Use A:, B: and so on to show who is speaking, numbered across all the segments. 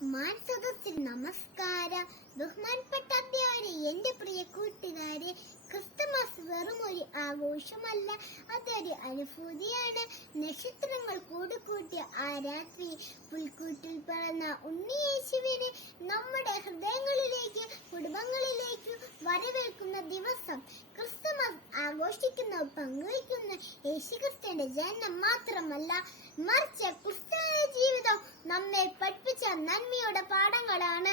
A: മാൻ സദസ്സിൽ നമസ്കാരം. ബഹുമാനപ്പെട്ട അധ്യാപകരെ എന്റെ പ്രിയ കൂട്ടുകാരെ ക്രിസ്തുമസ് വെറും ഒരു ആഘോഷമല്ല അതൊരു അനുഭൂതിയാണ്. നക്ഷത്രങ്ങൾ കൂടുകൂട്ടിയ ആ രാത്രി പുൽക്കൂട്ടിൽ പിറന്ന ഉണ്ണിയേശുവിനെ നമ്മുടെ ഹൃദയങ്ങളിലേക്ക് കുടുംബങ്ങളിലേക്ക് വരവേൽക്കുന്ന ദിവസം ക്രിസ്തുമസ് ആഘോഷിക്കുന്ന പങ്കുവയ്ക്കുന്ന യേശുക്രിസ്തുവിന്റെ ജനനം മാത്രമല്ല മറിച്ച് ക്രിസ്തീയ ജീവിതം നമ്മെ പഠിപ്പിച്ച നന്മയുടെ പാഠങ്ങളാണ്.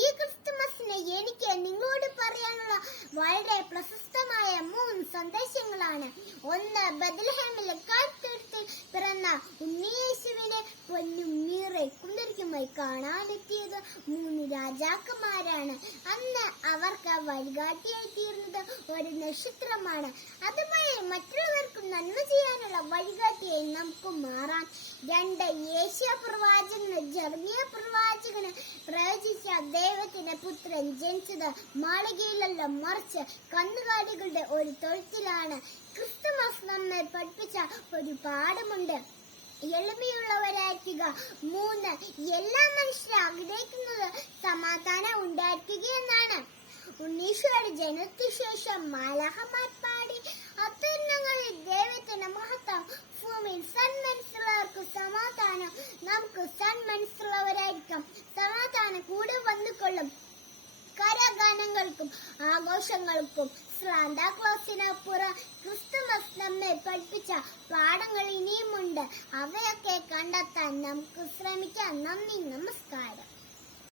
A: ഈ ക്രിസ്തുമസിന് എനിക്ക് നിങ്ങളോട് പറയാനുള്ള വളരെ പ്രശസ്തമായ മൂന്ന് സന്ദേശങ്ങളാണ്. ഒന്ന് ബദൽഹേമിലെ കാൽത്തെടുത്തിൽ പിറന്ന ഉണ്ണിയേശുവിനെ പൊന്നും മീറെ കുന്തിരിക്കുമായി കാണാനെത്തിയത് മൂന്ന് രാജാക്കന്മാരാണ്. അന്ന് അവർക്ക് വഴികാട്ടിയായി തീർന്നത് ഒരു നക്ഷത്രമാണ്. അതുമായി മറ്റുള്ളവർക്ക് നന്മ ചെയ്യാനുള്ള വഴികാട്ടിയായി നമുക്ക് മാറാം. രണ്ട് ഏഷ്യ പ്രവാചകന് ജർമിയ പ്രവാചകന് പ്രവചിച്ച ദൈവത്തിന്റെ പുത്രൻ ജനിച്ചത് മാളികയിലല്ല മറിച്ച് കന്നുകാലികളുടെ ഒരു തൊഴുത്തിലാണ്. ക്രിസ്തുമസ് നമ്മെ പഠിപ്പിച്ച ഒരു പാഠമുണ്ട്. എളിമയുള്ളവരായിരിക്കുക. മൂന്ന് എല്ലാ മനുഷ്യരും ആഗ്രഹിക്കുന്നത് സമാധാനം ഉണ്ടായിരിക്കുക എന്നാണ്. ഉണ്ണീശ്വര ജനത്തിനു ശേഷം മാലാഹമാർ പാടി അത്തരുണങ്ങളിൽ സമാധാനം നമുക്ക് സന്മനസ്സുള്ളവരായിരിക്കാം സമാധാനം കൂടെ വന്നുകൊള്ളും. കരഗാനങ്ങൾക്കും ആഘോഷങ്ങൾക്കും സാന്താക്ലോസിനപ്പുറം ക്രിസ്തുമസ് നമ്മെ പഠിപ്പിച്ച പാഠങ്ങൾ ഇനിയുമുണ്ട്. അവയൊക്കെ കണ്ടെത്താൻ നമുക്ക് ശ്രമിക്കാം. നന്ദി നമസ്കാരം.